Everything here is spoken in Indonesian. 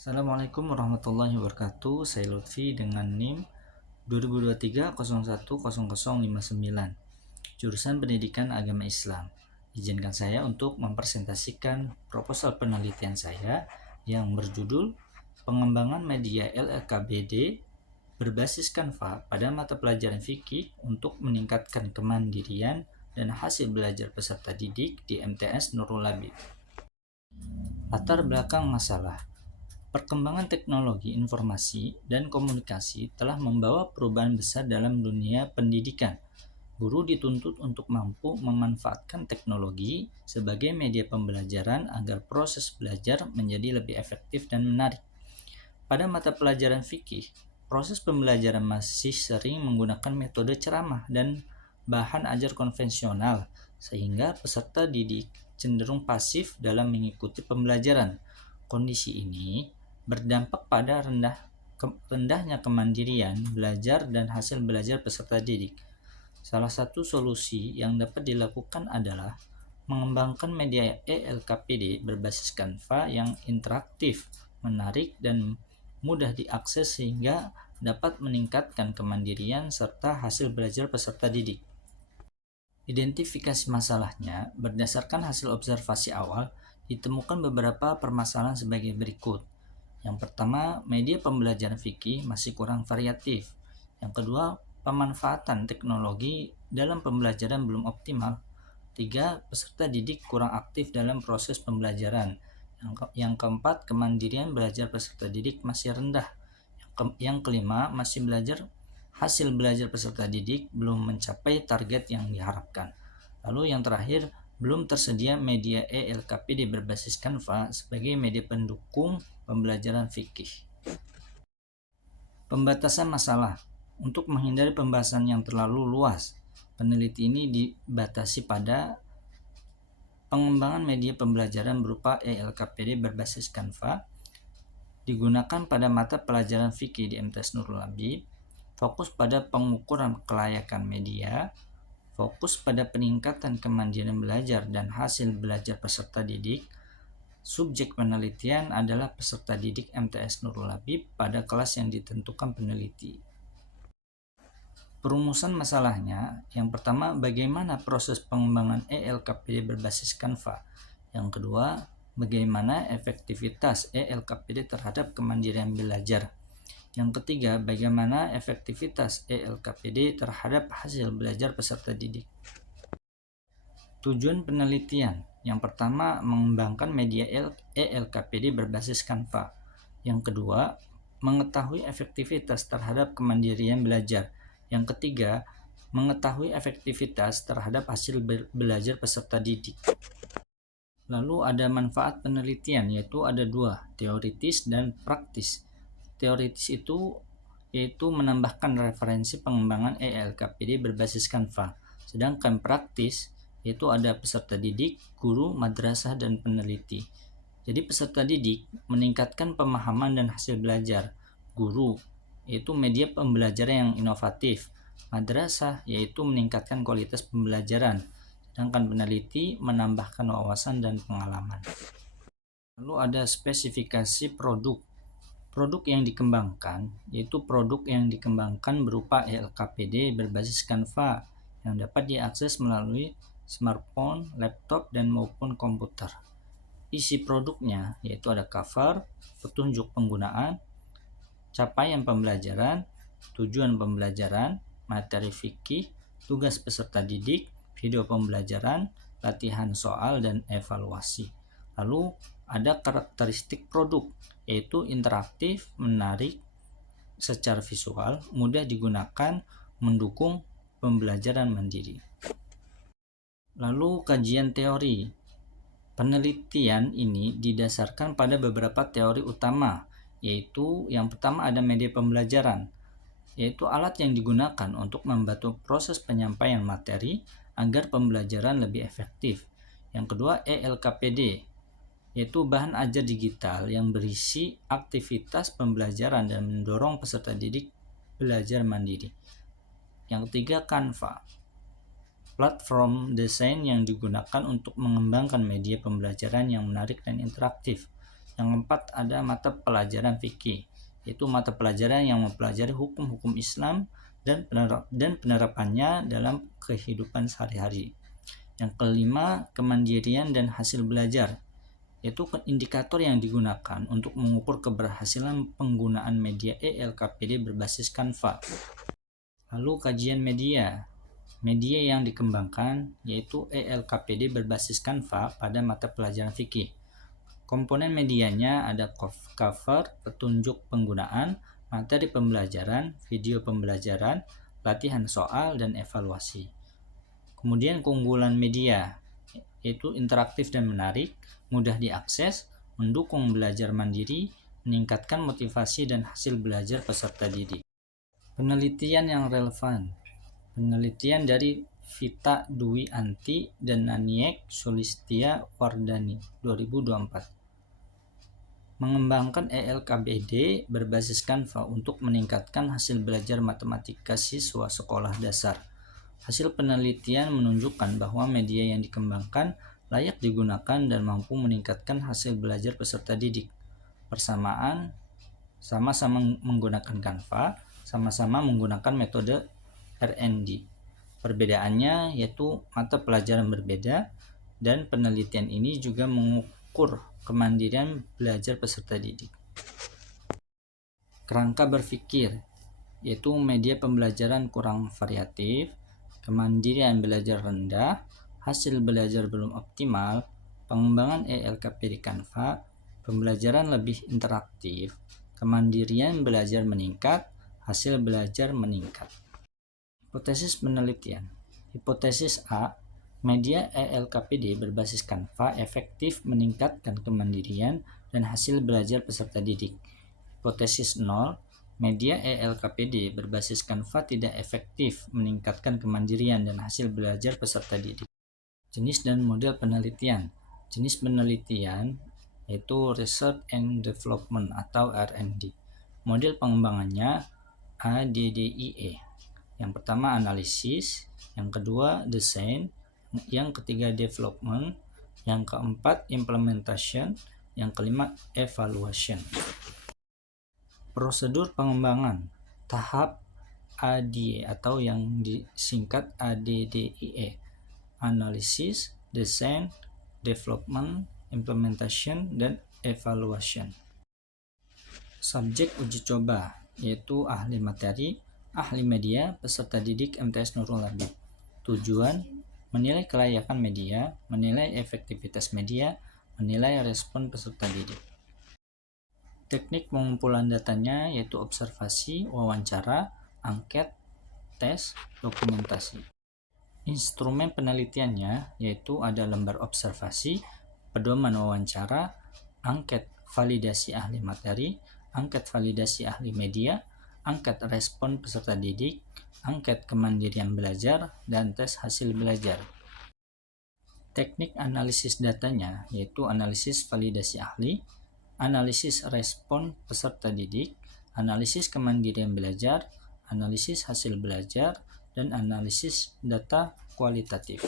Assalamualaikum warahmatullahi wabarakatuh. Saya Lutfi dengan NIM 2023 01010059, jurusan Pendidikan Agama Islam. Izinkan saya untuk mempresentasikan proposal penelitian saya yang berjudul Pengembangan Media LLKBD berbasis Canva pada mata pelajaran fikih untuk meningkatkan kemandirian dan hasil belajar peserta didik di MTS Nurul Labib. Latar belakang masalah. Perkembangan teknologi informasi dan komunikasi telah membawa perubahan besar dalam dunia pendidikan. Guru dituntut untuk mampu memanfaatkan teknologi sebagai media pembelajaran agar proses belajar menjadi lebih efektif dan menarik. Pada mata pelajaran fikih, proses pembelajaran masih sering menggunakan metode ceramah dan bahan ajar konvensional, sehingga peserta didik cenderung pasif dalam mengikuti pembelajaran. Kondisi ini berdampak pada rendahnya kemandirian belajar dan hasil belajar peserta didik. Salah satu solusi yang dapat dilakukan adalah mengembangkan media ELKPD berbasis Canva yang interaktif, menarik, dan mudah diakses sehingga dapat meningkatkan kemandirian serta hasil belajar peserta didik. Identifikasi masalahnya berdasarkan hasil observasi awal, ditemukan beberapa permasalahan sebagai berikut. Yang pertama, media pembelajaran fikih masih kurang variatif. Yang kedua, pemanfaatan teknologi dalam pembelajaran belum optimal. 3. Peserta didik kurang aktif dalam proses pembelajaran. Yang keempat, kemandirian belajar peserta didik masih rendah. Yang kelima, hasil belajar peserta didik belum mencapai target yang diharapkan. Lalu yang terakhir, belum tersedia media ELKPD berbasis Canva sebagai media pendukung pembelajaran fikih. Pembatasan masalah. Untuk menghindari pembahasan yang terlalu luas, peneliti ini dibatasi pada pengembangan media pembelajaran berupa ELKPD berbasis Canva digunakan pada mata pelajaran fikih di MTS Nurul Labib, fokus pada pengukuran kelayakan media, fokus pada peningkatan kemandirian belajar dan hasil belajar peserta didik. Subjek penelitian adalah peserta didik MTS Nurul Labib pada kelas yang ditentukan peneliti. Perumusan masalahnya, yang pertama, bagaimana proses pengembangan ELKPD berbasis Canva. Yang kedua, bagaimana efektivitas ELKPD terhadap kemandirian belajar. Yang ketiga, bagaimana efektivitas ELKPD terhadap hasil belajar peserta didik. Tujuan penelitian. Yang pertama, mengembangkan media ELKPD berbasis Canva. Yang kedua, mengetahui efektivitas terhadap kemandirian belajar. Yang ketiga, mengetahui efektivitas terhadap hasil belajar peserta didik. Lalu ada manfaat penelitian, yaitu ada dua, teoritis dan praktis. Teoritis itu yaitu menambahkan referensi pengembangan ELKPD berbasis Canva. Sedangkan praktis yaitu ada peserta didik, guru, madrasah, dan peneliti. Jadi peserta didik meningkatkan pemahaman dan hasil belajar. Guru yaitu media pembelajaran yang inovatif. Madrasah yaitu meningkatkan kualitas pembelajaran. Sedangkan peneliti menambahkan wawasan dan pengalaman. Lalu ada spesifikasi produk. Produk yang dikembangkan yaitu produk yang dikembangkan berupa ELKPD berbasis Canva yang dapat diakses melalui smartphone, laptop, dan maupun komputer. Isi produknya yaitu ada cover, petunjuk penggunaan, capaian pembelajaran, tujuan pembelajaran, materi fikih, tugas peserta didik, video pembelajaran, latihan soal, dan evaluasi. Lalu ada karakteristik produk, yaitu interaktif, menarik secara visual, mudah digunakan, mendukung pembelajaran mandiri. Lalu kajian teori. Penelitian ini didasarkan pada beberapa teori utama, yaitu yang pertama ada media pembelajaran, yaitu alat yang digunakan untuk membantu proses penyampaian materi agar pembelajaran lebih efektif. Yang kedua, ELKPD, yaitu bahan ajar digital yang berisi aktivitas pembelajaran dan mendorong peserta didik belajar mandiri. Yang ketiga, Canva, platform desain yang digunakan untuk mengembangkan media pembelajaran yang menarik dan interaktif. Yang keempat ada mata pelajaran fikih, yaitu mata pelajaran yang mempelajari hukum-hukum Islam dan penerapannya dalam kehidupan sehari-hari. Yang kelima, kemandirian dan hasil belajar, yaitu indikator yang digunakan untuk mengukur keberhasilan penggunaan media ELKPD berbasis Canva. Lalu kajian media. Media yang dikembangkan yaitu ELKPD berbasis Canva pada mata pelajaran fikih. Komponen medianya ada cover, petunjuk penggunaan, materi pembelajaran, video pembelajaran, latihan soal, dan evaluasi. Kemudian keunggulan media yaitu interaktif dan menarik, mudah diakses, mendukung belajar mandiri, meningkatkan motivasi dan hasil belajar peserta didik. Penelitian yang relevan. Penelitian dari Vita Dwi Anti dan Naniek Sulistia Wardani 2024. Mengembangkan ELKPD berbasis Canva untuk meningkatkan hasil belajar matematika siswa sekolah dasar. Hasil penelitian menunjukkan bahwa media yang dikembangkan layak digunakan dan mampu meningkatkan hasil belajar peserta didik. Persamaan, sama-sama menggunakan Canva, sama-sama menggunakan metode R&D. Perbedaannya yaitu mata pelajaran berbeda, dan penelitian ini juga mengukur kemandirian belajar peserta didik. Kerangka berpikir, yaitu media pembelajaran kurang variatif, kemandirian belajar rendah, hasil belajar belum optimal, pengembangan ELKPD Canva, pembelajaran lebih interaktif, kemandirian belajar meningkat, hasil belajar meningkat. Hipotesis penelitian. Hipotesis A, media ELKPD berbasis Canva efektif meningkatkan kemandirian dan hasil belajar peserta didik. Hipotesis 0, media ELKPD berbasis Canva tidak efektif meningkatkan kemandirian dan hasil belajar peserta didik. Jenis dan model penelitian. Jenis penelitian yaitu Research and Development atau R&D. Model pengembangannya ADDIE. Yang pertama analisis, yang kedua desain, yang ketiga development, yang keempat implementation, yang kelima evaluation. Prosedur pengembangan. Tahap ADIE atau yang disingkat ADDIE. Analisis, desain, development, implementation, dan evaluation. Subjek uji coba yaitu ahli materi, ahli media, peserta didik MTS Nurul Labib. Tujuan, menilai kelayakan media, menilai efektivitas media, menilai respon peserta didik. Teknik pengumpulan datanya yaitu observasi, wawancara, angket, tes, dokumentasi. Instrumen penelitiannya yaitu ada lembar observasi, pedoman wawancara, angket validasi ahli materi, angket validasi ahli media, angket respon peserta didik, angket kemandirian belajar, dan tes hasil belajar. Teknik analisis datanya yaitu analisis validasi ahli, analisis respon peserta didik, analisis kemandirian belajar, analisis hasil belajar, dan analisis data kualitatif.